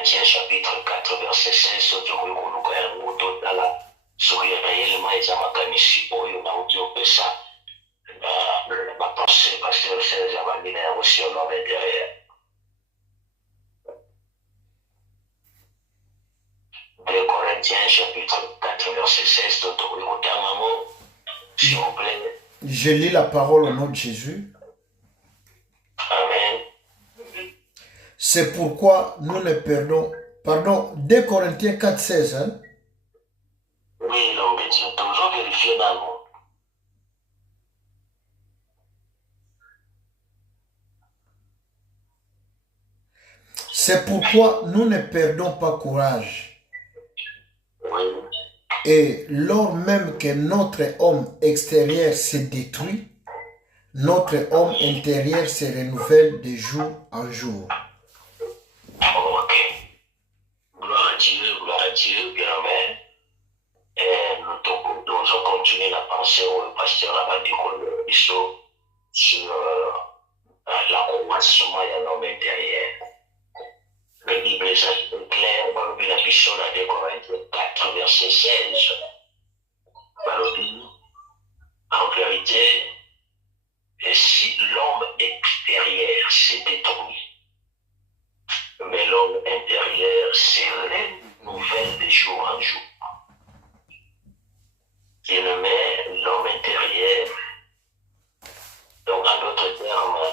Corinthiens chapitre 4 verset 16 soki okoluka yango totala soki réellement eza makanisi oyo nauti opesa bapense pasteur Serge abandi na yango sur l'homme intérieur. 2 Corinthiens chapitre 4 verset 16 totokoki kotanga yango s'il vous plaît. Je lis la parole au nom de Jésus. Amen. C'est pourquoi nous ne perdons. Pardon, 2 Corinthiens 4, 16. Hein? Oui, l'homme de Dieu, toujours vérifier dans nous. C'est pourquoi nous ne perdons pas courage. Oui. Et lors même que notre homme extérieur se détruit, notre homme intérieur se renouvelle de jour en jour. Ok. Gloire à Dieu, bien amen. Et nous devons continuer la pensée au pasteur Abadikolo sur l'accroissement de l'homme intérieur. Le Bible est clair, dans la mission de 2 Corinthiens 4, verset 16. En vérité, et si l'homme extérieur s'est détruit, mais l'homme intérieur se renouvelle de jour en jour. Bien-aimé, l'homme intérieur, donc en d'autres termes,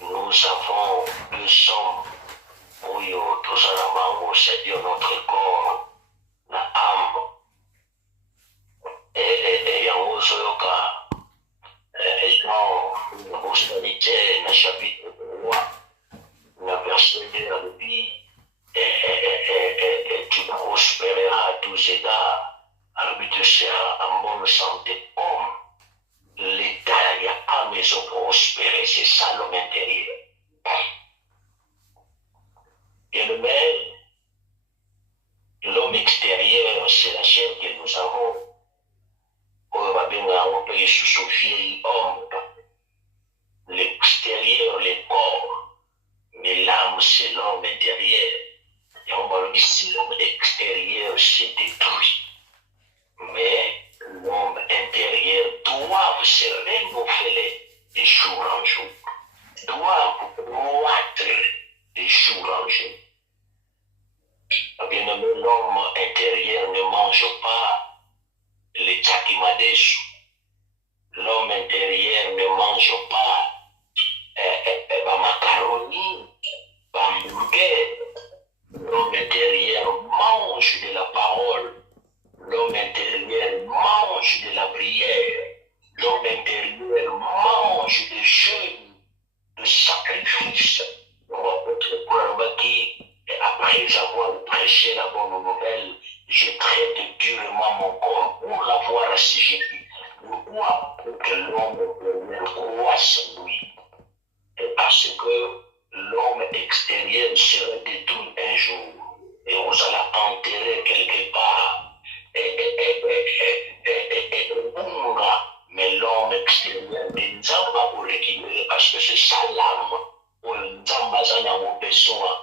nous avons deux sommes, c'est-à-dire notre corps, la âme, et en Ozoyoka, Jean, la postérité, le chapitre 3, la verset 2 a dit, et tu prospéreras à tous égards, alors tu seras en bonne santé comme l'état et l'âme ont prospéré, c'est ça l'homme intérieur. Et l'homme extérieur, c'est la chair que nous avons. On peut les sous-vieil homme. L'extérieur, le corps, mais l'âme, c'est l'homme intérieur. Et on va dire, si l'homme extérieur se détruit, mais l'homme intérieur doit se renouveler de jour en jour, doit croître de jour en jour. Bien, l'homme intérieur ne mange pas les tchakimadesh. L'homme intérieur ne mange pas macaroni, hamburger. L'homme intérieur mange de la parole. L'homme intérieur mange de la prière. L'homme intérieur mange des jeûnes, de sacrifices. Après avoir prêché la bonne nouvelle, je traite durement mon corps pour l'avoir assujetti. Pourquoi? Pour que l'homme croisse en lui. Et parce que l'homme extérieur sera détruit un jour. Et vous allez enterrer quelque part. Mais l'homme extérieur, il ne va pour récupérer parce que c'est ça l'âme. Où il n'y a pas besoin.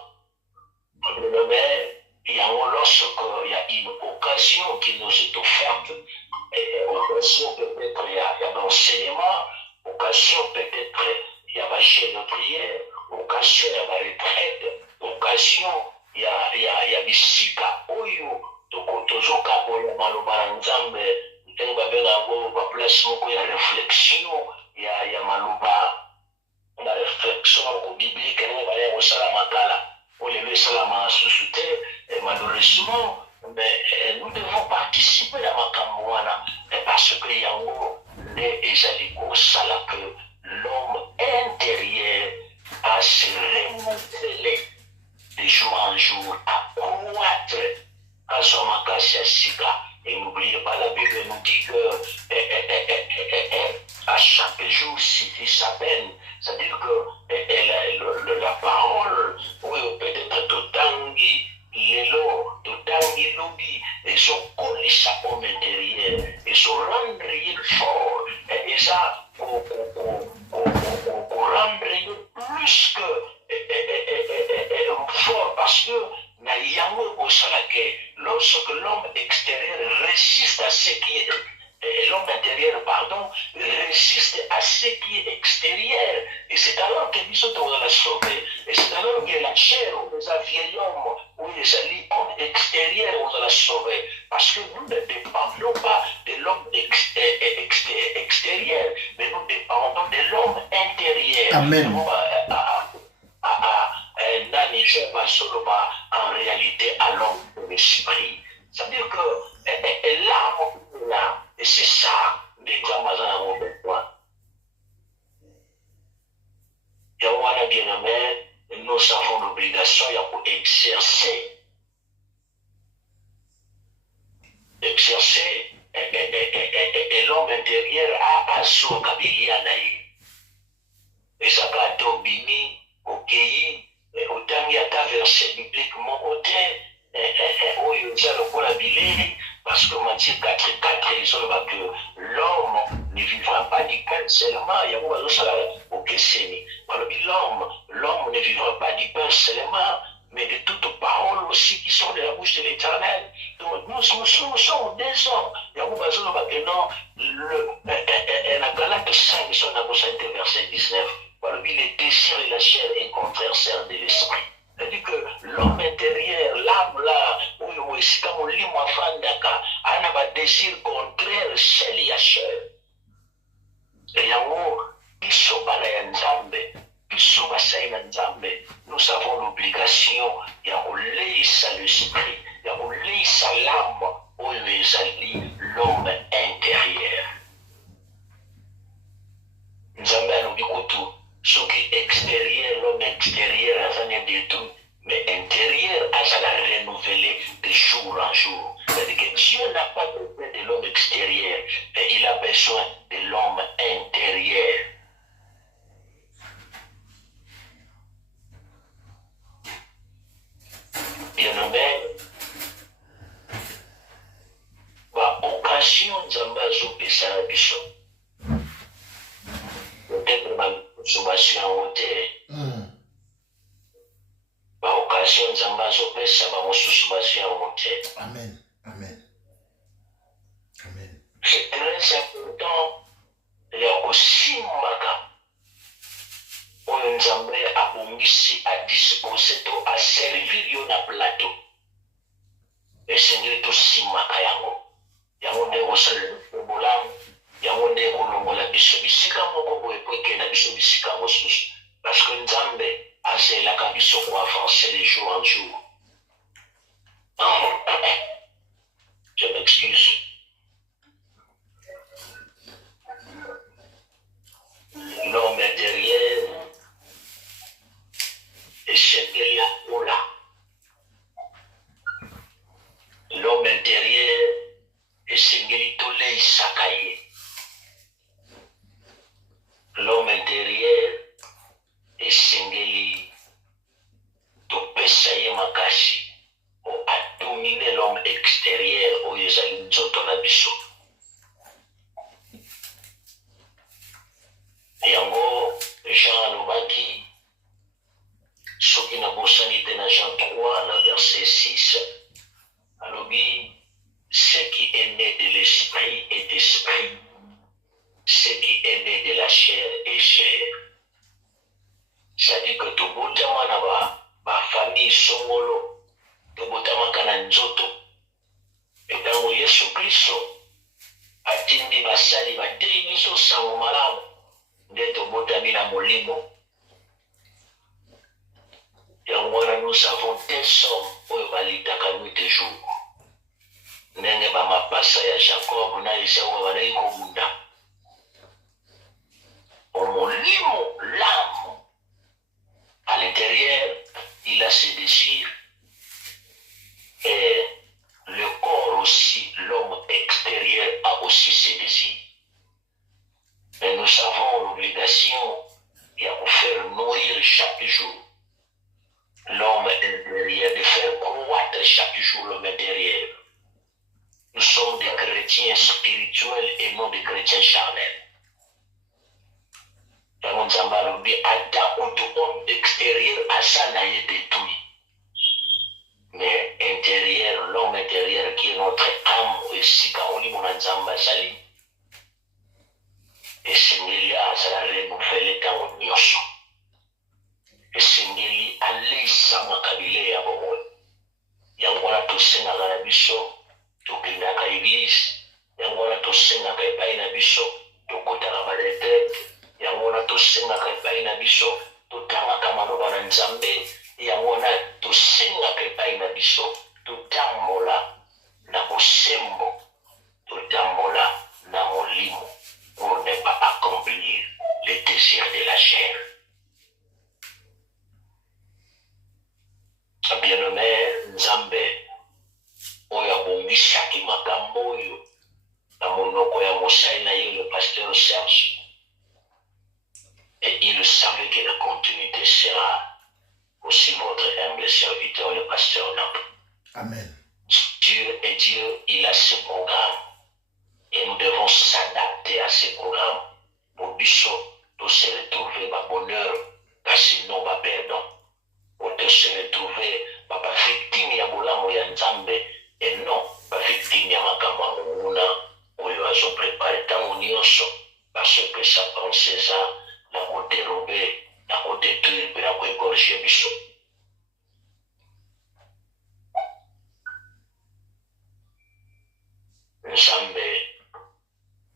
Et lorsqu'il y a une occasion qui nous est offerte, occasion peut-être il y a l'enseignement, occasion peut-être il y a la chaîne de prière, occasion il y a la retraite, occasion il y a bisika oyo tozoka boya maloba na nzambe ndenge babengango baplace moko ya réflexion ya maloba na réflexion moko biblique ndenge baye kosala makala olelo esalama susu te malheureusement mais nous devons participer na makambo wana parce que yango nde ezali kosala que l'homme intérieur a se renouveler de jour en jour, à croître à son makasi ya sika. Et n'oubliez pas, la Bible nous dit que à chaque jour suffit sa peine. C'est-à-dire que la parole, oui, peut-être totangi, l'élo, totangi lobi, et son coller sa pomme intérieure, et son rendre fort, et ça, pour rendre plus que fort, parce que na lorsque l'homme extérieur résiste à ce qui est l'homme intérieur, pardon, résiste à ce qui est extérieur. Et c'est alors que nous sommes dans la sauver. Et c'est alors que la chair, ou les vieil homme, ou les l'homme extérieur, on la sauver. Parce que nous ne dépendons pas de l'homme extérieur, mais nous dépendons de l'homme intérieur. Amen. En réalité, à l'homme de l'esprit. C'est-à-dire que l'âme, là, et c'est ça, l'examen à mon besoin. Et on a bien aimé, nous avons l'obligation d'exercer. Exercer, et l'homme intérieur a son kabili. Et ça peut être au Bini, au Kéi, au Tangiata, verset biblique, mon côté, où il y a le la bilé, parce que Matthieu 4:4, il dit que l'homme ne vivra pas du pain seulement, il y a au Kesseni. L'homme ne vivra pas du pain seulement, mais de toutes paroles aussi qui sont de la bouche de l'Éternel. Donc nous sommes des hommes. Il y a que non, la Galate 5, son verset 19. Le désir et la chair est contraire celle de l'esprit. C'est-à-dire que l'homme intérieur, l'âme là, où c'est comme on lit moi fandaka, a un désir contraire celle de la chair. Et nous avons l'obligation de rouler ça l'esprit, de rouler ça l'âme, où l'homme intérieur. Nous avons dit ce qui est extérieur, l'homme extérieur, ça n'est du tout, mais intérieur, ça l'a renouvelé de jour en jour. C'est-à-dire que Dieu n'a pas besoin de l'homme extérieur, mais il a besoin de l'homme intérieur. Bien-aimé, occasion Zambazo et Sarabisho. Peut-être ma consommation en hauteur. Occasion Zambazo et Sarabisho en hauteur. Amen. Amen. Amen. C'est très important. Il y a aussi Maka. On Nzambe abongisi à disposer à servir na plateau. Et c'est tout si Maka yango. Yango ne osale bolam. Yango ne kolongola bisobisika moko boye po ekenda bisobisika mosusu. Parce que Nzambe azelaka biso ko avancer les jours en jour. Je m'excuse. L'homme intérieur et c'est là. L'homme intérieur et c'est tolé sakaye. L'homme intérieur et c'est topesa makashi ou a dominé l'homme extérieur au yezali nzoto na biso. Yango Jean alobaki soki na bosani te na Jean 3 na verset 6 alobi ce qui est né de l'esprit est esprit, ce qui est né de la chair est chair. C'est-à-dire que tobotama na ba famille songolo tobotama kana nzoto etango Yesu Kristo atindi basali batei biso sango malamu nde tobotami na molimo. Yango wana nous avons des hommes oyo balitaka nuit et jour ndenge bamapasa ya Jacob na Esau balai kobunda omolimo l'âme à l'intérieur il a ses désirs et le corps aussi, l'homme extérieur a aussi ses désirs. Mais nous avons l'obligation de faire nourrir chaque jour l'homme intérieur, de faire croître chaque jour l'homme intérieur. Nous sommes des chrétiens spirituels et non des chrétiens charnels. Nous tosenga epai na biso totambola na bosembo, totambola na molimo pour ne pas accomplir les désirs de la chair. Bien-aimé Nzambe oyo abongisaki makambo oyo na monoko ya mosali na ye le pasteur Serge, et il savait que la continuité sera aussi votre humble serviteur le pasteur Nap. Amen. Dieu est Dieu, il a ses programmes et nous devons s'adapter à ces programmes pour de se retrouver par bonheur, car sinon pas perdant. Pour se retrouver par victime ya bolamo ya Nzambe et non pas victime ya makambo muna oyo azo préparer tango nyonso, parce que sa pensée ça na koderobe na kodétruire na koégorger biso. Nzambe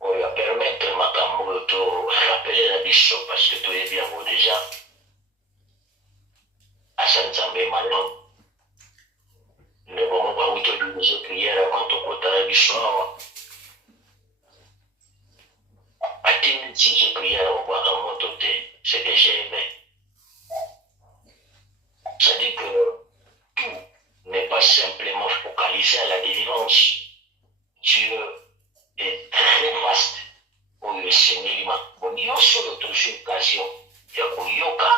oyo a permettre makambo oyo to rappeler na biso parce que toyebi yango déjà. Asa Nzambe malon le moment où tu dis des prières avant de côté la biso awa atteindre si je prière au bois comme mototé, c'est déjà aimé. C'est-à-dire que tout n'est pas simplement focalisé à la délivrance. Dieu est très vaste. Pour le Seigneur, il y a toujours occasion de yoka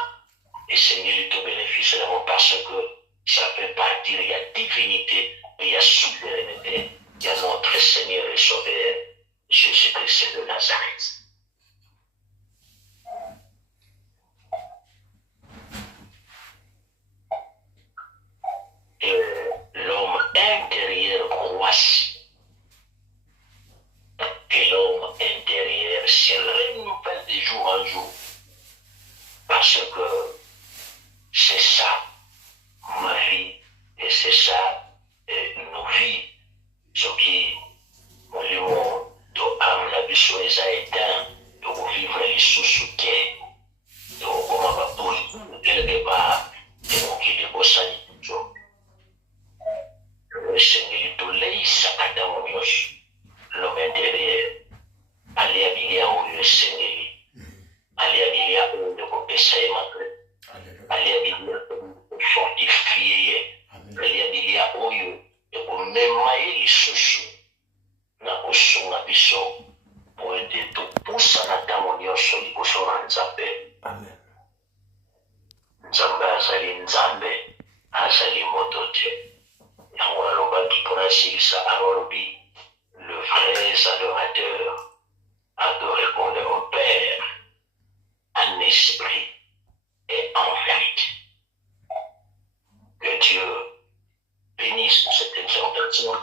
et Seigneur te bénéficie parce que ça fait partir, il y a divinité, il y a souveraineté, il y a notre Seigneur et Sauveur, Jésus-Christ de Nazareth. Et l'homme intérieur croisse, que l'homme intérieur se renouvelle de jour en jour, parce que c'est ça ma vie et c'est ça nos vies. Ce qui le monde âme la biso eza éteint de vivre les sous-souquets de comment va pour quelque part et mon qui est bossani toujours. Le Seigneur te laisse à dans l'homme intérieur. Allez à Bilia où le Seigneur. Allez à Bilia où le copé allez à Bilia fortifié. Allez à Bilia où et pour m'aimer les sous na kosunga biso pour aider tout poussa na tango nyonso liboso na Nzambe. Amen. Nzambe azali Nzambe, azali moto te. Yango alobaki mpona asilisa alobi le vrai adorateur adoreront leur Père en esprit et en vérité. Que Dieu bénisse pour cette exhortation.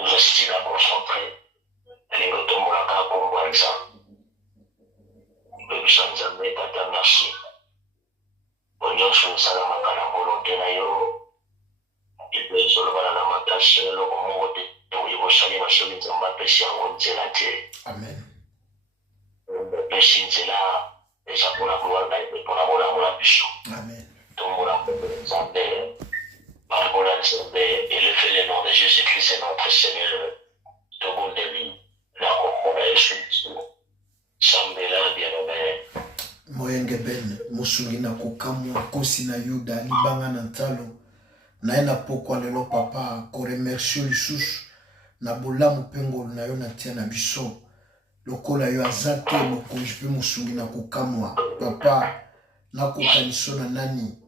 Nous assistons à concentrer. Les motos moulaka comme par exemple. Le bisan Nzambe tata merci. Bonyoso salamaka na volonté na yo. Et puis solobana na makasi na loko moko te. Donc il faut saluer ma soeur Nzambe apesi yango nzela te. Amen. Apesi nzela eza mpona gloire na ye mpe mpona bolamu na biso. Amen. Tombola Nzambe. Parole et le fait le nom de Jésus-Christ est notre Seigneur. Tout le monde est mis. La comprendre et Jésus. Sambela bien-aimé. Moyenge ben musungi na kokamwa kosi na Yuda libanga na ntalo na ena pokwa lelo papa ko remercier lisusu na bolamu pengolo na yo na tia na biso lokola yo azate mokonzi pe musungi na kokamwa papa na kokaniso na nani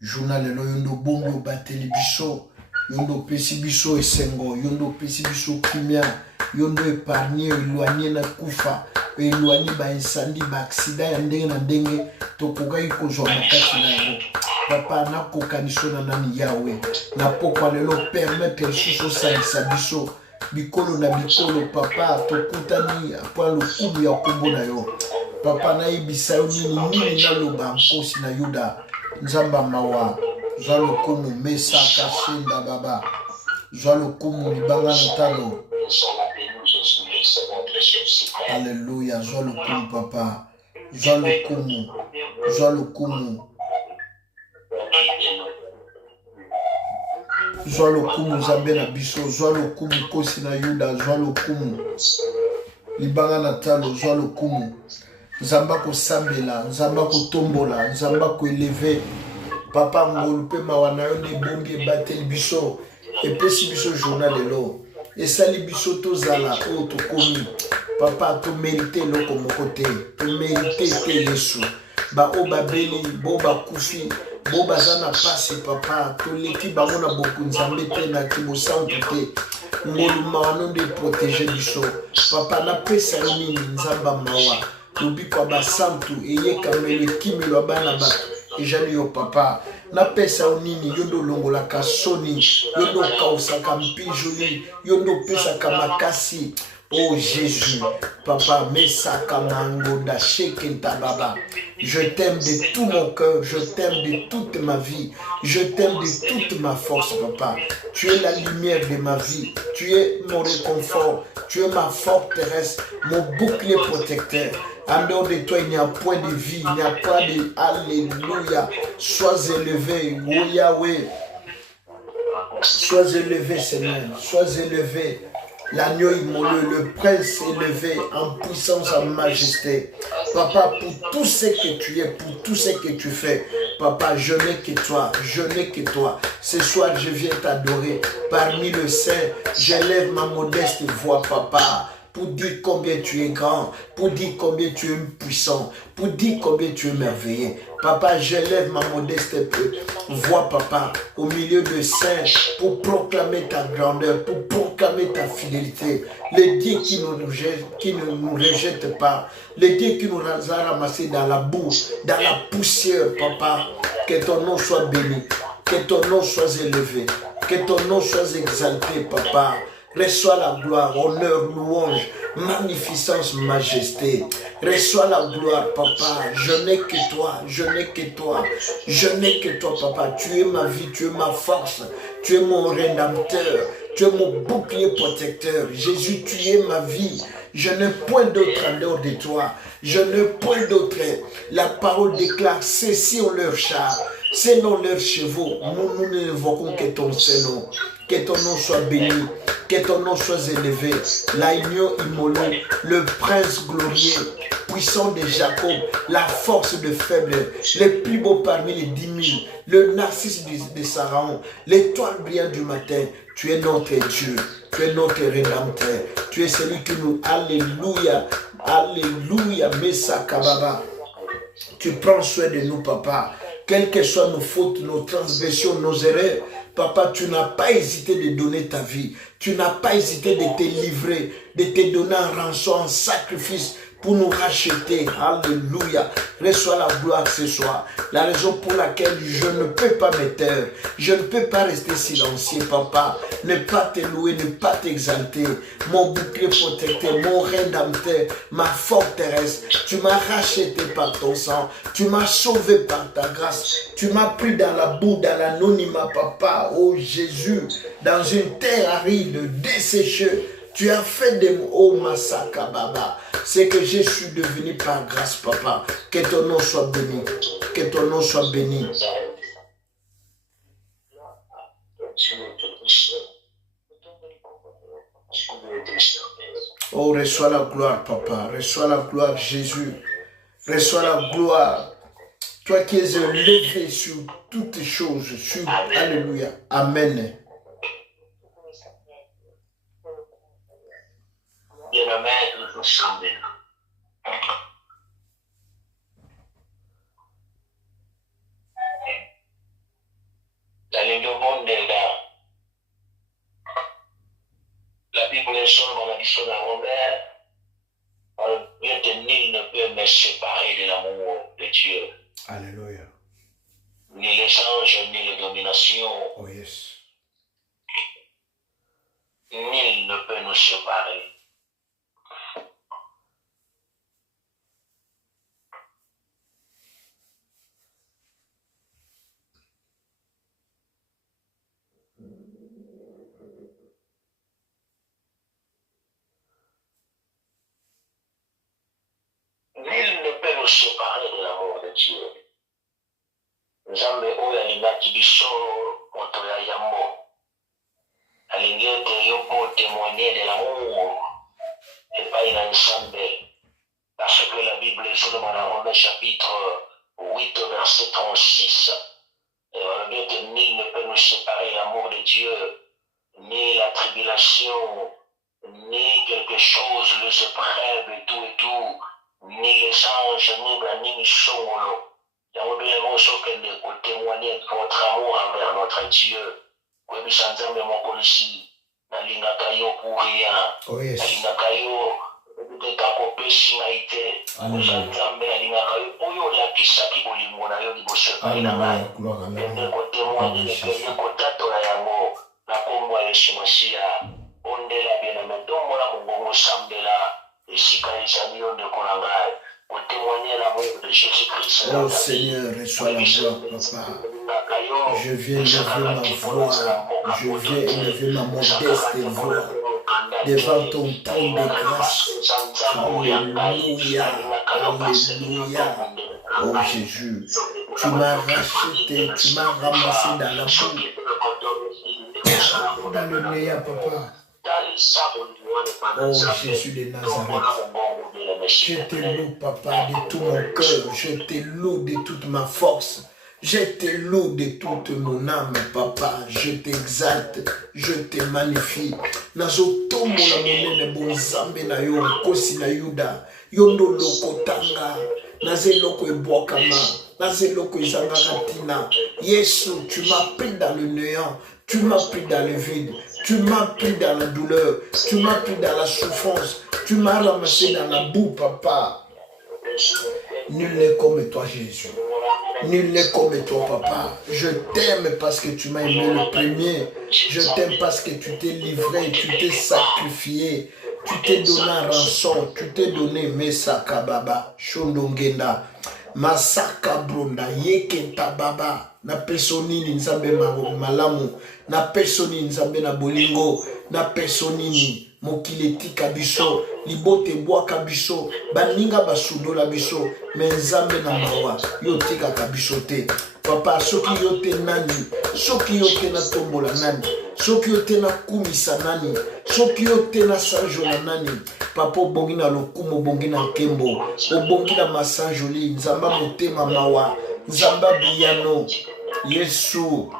journal lelo yondo bongo bateli biso yondo pesi biso esengo yondo pesi biso kimia yondo épargné éloigné na kufa éloigné ba incendie ba accident ya ndenge na ndenge tokokai kozwa makati na yo papa na kokaniso na nani yawe na pokwa lelo permettre lisusu osalisa biso bikolo na bikolo papa tokutani apwa lokumu ya kombo na yo papa nayebisa yo nini naloba nkosi na Yuda Nzamba mawa zwa lokumu mesa kasenda baba zwa lokumu libanga na talo. Alléluia, zwa lokumu papa zwa lokumu zwa lokumu nzambe na biso, zwa lokumu kosi na yuda, zwa lokumu libanga na talo, zwa lokumu nzamba kosambela, nzamba kotombola, nzamba koeleve papa ngolu mpe mawa na yo nde ebombi ebateli biso epesi biso journal lelo esali biso tozala oyo tokomi papa tomerite eloko moko te, tomerite te Yesu bao babeli bo bakufi bo baza na pasi papa toleki bango na boku nzambe te na kibosantu te ngolu mawa no nde protege biso papa napesa yo nini nzamba mawa lobiko ya basantu eyekamelo ekimelo ya bana bato ejali yo papa napesa yo nini yo ndo olongolaka soni yo ndo okausaka mpinjoli yo ndo opesaka makasi oh Jésus papa mesaka mangoda shekenta baba je t'aime de tout mon cœur, je t'aime de toute ma vie, je t'aime de toute ma force papa, tu es la lumière de ma vie, tu es mon réconfort, tu es ma forteresse, mon bouclier protecteur. En dehors de toi, il n'y a point de vie, il n'y a pas de alléluia. Sois élevé, oh Yahweh. Sois élevé, Seigneur. Sois élevé. L'agneau immolé, le prince élevé en puissance, en majesté. Papa, pour tout ce que tu es, pour tout ce que tu fais, papa, je n'ai que toi, je n'ai que toi. Ce soir, je viens t'adorer. Parmi le saint, j'élève ma modeste voix, papa, pour dire combien tu es grand, pour dire combien tu es puissant, pour dire combien tu es merveilleux. Papa, j'élève ma modeste voix, papa, au milieu de saints, pour proclamer ta grandeur, pour proclamer ta fidélité. Le Dieu qui ne nous rejette pas, le Dieu qui nous a ramassés dans la boue, dans la poussière, papa, que ton nom soit béni, que ton nom soit élevé, que ton nom soit exalté, papa. Reçois la gloire, honneur, louange, magnificence, majesté. Reçois la gloire, papa. Je n'ai que toi, je n'ai que toi, je n'ai que toi, papa. Tu es ma vie, tu es ma force, tu es mon rédempteur, tu es mon bouclier protecteur. Jésus, tu es ma vie. Je n'ai point d'autre en dehors de toi. Je n'ai point d'autre. La parole déclare, ceux-ci ont leur char, c'est non leurs chevaux. Nous n'évoquons que ton Seigneur. Que ton nom soit béni, que ton nom soit élevé. L'agneau immolé, le prince glorieux, puissant de Jacob, la force de faible, le plus beau parmi les 10 000, le narcisse de Saraon, l'étoile brillante du matin. Tu es notre Dieu, tu es notre Rédempteur, tu es celui qui nous... Alléluia, alléluia, Messa Kababa. Tu prends soin de nous, papa. Quelles que soient nos fautes, nos transgressions, nos erreurs, papa, tu n'as pas hésité de donner ta vie. Tu n'as pas hésité de te livrer, de te donner en rançon, en sacrifice pour nous racheter. Alléluia. Reçois la gloire ce soir. La raison pour laquelle je ne peux pas me taire, je ne peux pas rester silencieux, papa. Ne pas te louer, ne pas t'exalter. Mon bouclier protecteur, mon rédempteur, ma forteresse. Tu m'as racheté par ton sang. Tu m'as sauvé par ta grâce. Tu m'as pris dans la boue, dans l'anonymat, papa. Oh Jésus, dans une terre aride, desséchée. Tu as fait de moi, oh Masaka Baba, c'est que je suis devenu par grâce, papa. Que ton nom soit béni. Que ton nom soit béni. Oh, reçois la gloire, papa. Reçois la gloire, Jésus. Reçois la gloire. Toi qui es élevé sur toutes choses. Sur... Alléluia. Amen. La Bible est dans la mission d'un Romain, Dieu de nul ne peut me séparer de l'amour de Dieu. Alléluia. Ni les anges, ni les dominations. Oh yes. Nul ne peut nous séparer. Nul ne peut nous séparer de l'amour de Dieu. Nzambe oyo alingaki biso moto ya yambo pour témoigner de l'amour et pas une ensemble. Parce que la Bible est dans Romains chapitre 8, verset 36. Et on dit que nul ne peut nous séparer l'amour de Dieu, ni la tribulation, ni quelque chose, les épreuves et tout, ni les anges, ni mission. Il y a un mot pour témoigner de votre amour envers notre Dieu. Oui, mais sans dire, mon policier, na lingakayo pour rien. Oh yes. Na lingakayo, peut-être à couper sinaïté. Nzambe na lingakayo, oyo la kisa ki bolingo na yo liboso epai na ngai. Ende kotémoigner epende kotatola yango na kombo ya Yesu Masiya. Ondela bien-aimé, dombola mongongo sambela esika ezali yo ndeko na ngai. Témoigner l'amour de Jésus-Christ. Oh Seigneur, reçois la gloire, Papa. Je viens élever ma voix, je viens élever ma modeste voix devant ton trône de grâce. Alléluia, alléluia. Oh Jésus, tu m'as racheté, tu m'as ramassé dans la boue, dans le néant, Papa. Oh Jésus de Nazareth, je te loue, Papa, de tout mon cœur, je te loue de toute ma force, je te loue de toute mon âme, Papa, je t'exalte, je te magnifie. Nazotombo la monene bonzambe na yo, kosi na yuda, yondo loko tanga, naze loko ebwakama, naze loko izanga katina. Yesu, tu m'as pris dans le néant, tu m'as pris dans le vide. Tu m'as pris dans la douleur, tu m'as pris dans la souffrance, tu m'as ramassé dans la boue, Papa. Nul n'est comme toi, Jésus. Nul n'est comme toi, Papa. Je t'aime parce que tu m'as aimé le premier. Je t'aime parce que tu t'es livré, tu t'es sacrifié, tu t'es donné un rançon, tu t'es donné Mesaka Baba, Shondongenda, Masaka Bronda, Yekenta Baba. Na pesonini nzambe malamu, na pesonini nzambe na bolingo, na pesonini mokili tika biso, libote bwaka biso, baninga basudola biso, me nzambe na mawa, yo tika kabiso te. Papa, soki yo te nani, soki yo te na tombola nani, soki yo te na kumisa nani, soki yo te na sanjola nani. Papa, obongi na lokumu, obongi na nkembo, obongi na masanjoli, nzamba motema mawa, nzamba biyano. Yesu,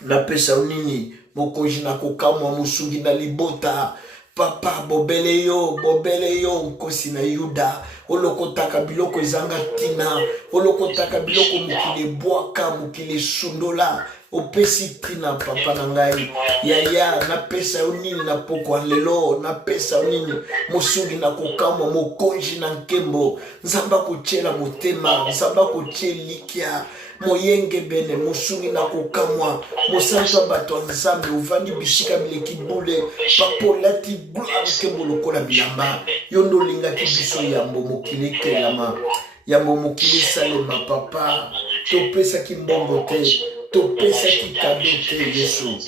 na pesa unini, mokonji na kokamwa musungi na libota. Papa, bobele yo, nkosi na yuda. Olokotaka biloko ezanga tina, olokotaka biloko mukile bwaka, mukile sundola. Opesi tina, papa na ngai. Yaya, na pesa unini na poko lelo, na pesa unini, musungi na kokamwa, mokonji na nkembo. Nzamba kochela motema, nzamba kochela likia. Moyenge bene, musungi na kokamwa, mosanto bato nzambe, uvandi bishika bileki bule, papo lati gloire kembo lokola bilamba, yondo linga ki biso yambo mokile kelama, yambo mokile salema papa, topesa ki mbongo te, topesa ki kado te Yesu.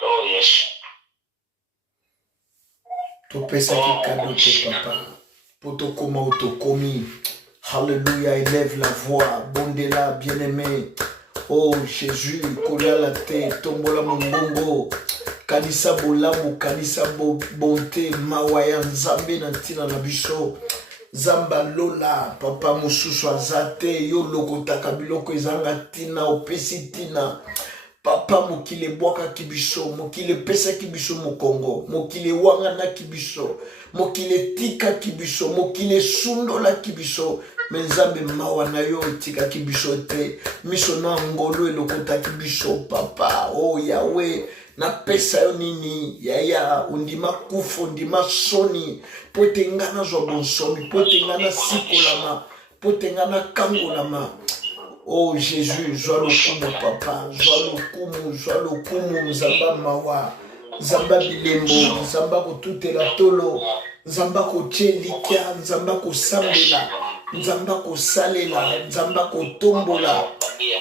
Oh yes. Topesa ki kado te papa. Poto koma otokomi. Alléluia, élève la voix. Bondela, bien-aimé. Oh Jésus, kola la tête, tombola mongongo. Kanisa bolamu, kanisa bonté, mawaya nzambe na ntina na biso. Zamba lola, papa mususu azate, yo lokotaka biloko ezanga tina, opesi tina. Papa mokile bwaka kibiso, mokile pesa kibiso mokongo, mokile wangana kibiso, mokile tika kibiso, mokile sundola kibiso, menzambe mawa na yo tika kibiso te, miso na ngolo elokota kibiso papa, oh Yahweh, na pesa yo nini, yaya, undima kufo, undima soni, pote ngana zwa bonsomi, pote ngana sikolama, pote ngana kangolama. Oh Jésus, joie le kumu papa, joie le kumu, nzamba mawa, nzamba bilembo, nzamba ko tutela tolo, nzamba ko tchelikia, nzamba ko sambela, nzamba ko salela, nzamba ko tombola,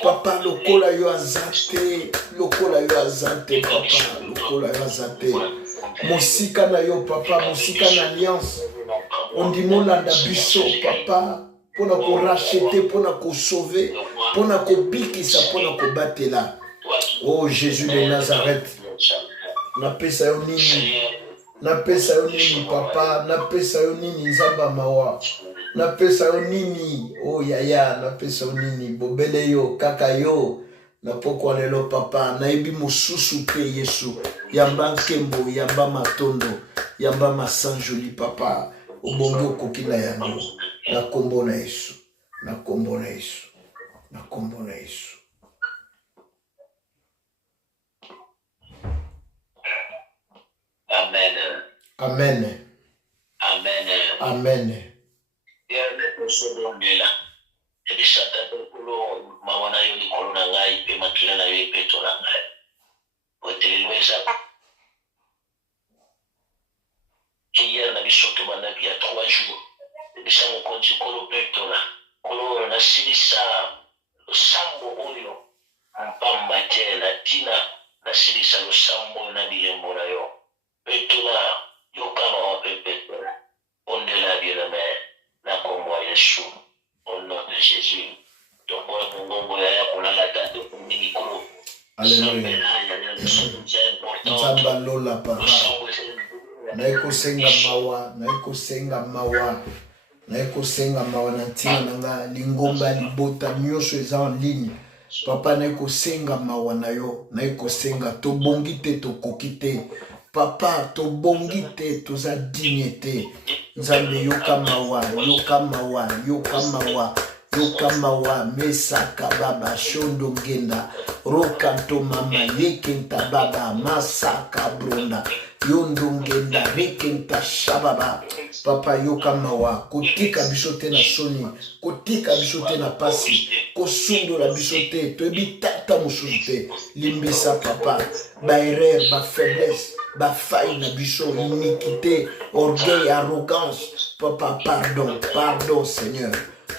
papa lokola yo azate, lokola yo azate, papa, lokola yo azate. mosika na yo papa, mosika na alliance ondimolanda biso papa, pona ko racheter, pona ko sauver, pona ko bikisa, pona ko batela. Oh Jésus de Nazareth, napesa yo nini, napesa yo nini papa, napesa yo nini nzamba mawa, napesa yo nini, oh yaya, napesa yo nini, bobele yo, kaka yo, na pokwa lelo papa, naibi mosusu te Yesu, yamba nkembo, yamba matondo, yamba masanjoli papa, obongi okoki na yango, na kombo na Yesu, na kombo na Yesu, na kombo na Yesu. Amen. Amen. Amen. Amen. Hier na bisoto banabi ya 3 jours ebisa mokonzi kolo petola kolo na silisa losambo oyo mpamba te na tina na silisa losambo oyo na bilembo na yo petola yokama wa pe petola ondela bien-aimé na kombo ya Yesu au nom de Jésus tokola mongongo ya kolala tate kumini kolo. Alléluia. Nzamba lola papa. Naiko senga mawa, naiko senga mawa, naiko senga mawa na ntina nanga lingomba libota nyonso eza en ligne. Papa naiko senga mawa na yo, naiko senga to bongi te to kokite. Papa to bongi te to za dignité. Nzambe yoka mawa, yoka mawa, yoka mawa. Yokamawa mesaka baba shondo ngenda rokanto mama yekenta baba masaka bronda yondo ngenda rekenta shababa papa yokamawa kotika bisote na soni kotika bisote na pasi kosundo la bisote to ebitata mususte limbisa papa ba erreur ba faiblesse ba faille na biso iniquité orgueil arrogance papa pardon Seigneur.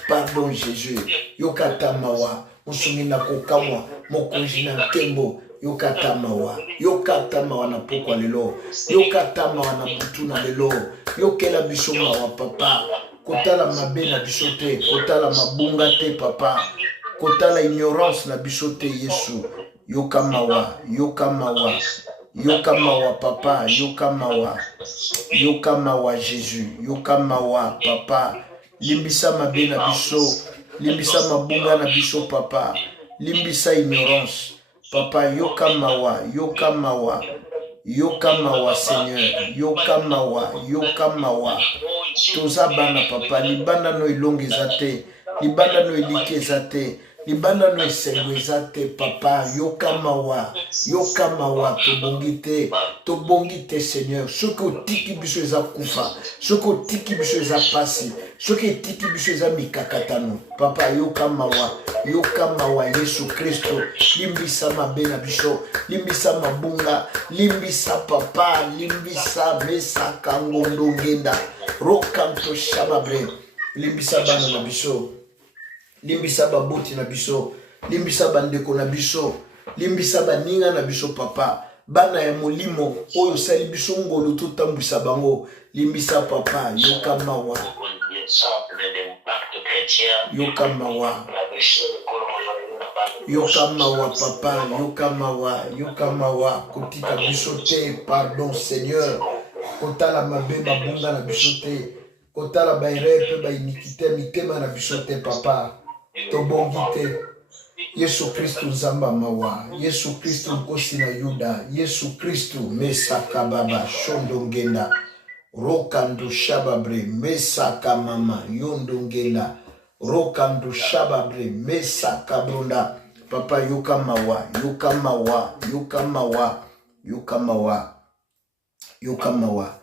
Pardon Jésus, yokata mawa, musumina kokamwa, mokonji na nkembo, yokata mawa na pokwa lelo, yokata mawa na butu na lelo, yokela biso mawa papa, kotala mabe na biso te, kotala mabunga te papa, kotala ignorance na biso te Yesu, yokamawa papa, yokamawa Jésus, yokamawa papa, limbisa mabe na biso, limbisa mabunga na biso papa, limbisa ignorance papa, yokamawa Seigneur, yokamawa toza bana papa, libanda no ilonge zate, libanda no ilike zate, libanda no esengo ezate papa, yokamawa tobongi te Seigneur, soki otiki biso eza kufa, soki otiki biso eza pasi, soki etiki biso eza mikakatano papa, yokamawa Yesu Kristo, limbisa mabe na biso, limbisa mabunga, limbisa papa, limbisa mesaka ngondo ngenda rokanto shababre, limbisa bana na biso, limbisa baboti na biso, limbisa bandeko na biso, limbisa baninga na biso papa, bana ya molimo oyo sali biso ngolo tutambwisa bango, limbisa papa, yokamawa papa, yokamawa kotika biso te, pardon Seigneur, kotala mabe mabunga na biso te, kotala ba erreur pe ba iniquité mitema na biso te papa, tobongi te Yesu Kristu nzamba mawa, Yesu Kristu nkosi na Yuda, Yesu Kristu mesaka baba shondo ngenda rokando shababre mesaka mama yondo ngenda rokando shababre mesaka bronda papa, yokamawa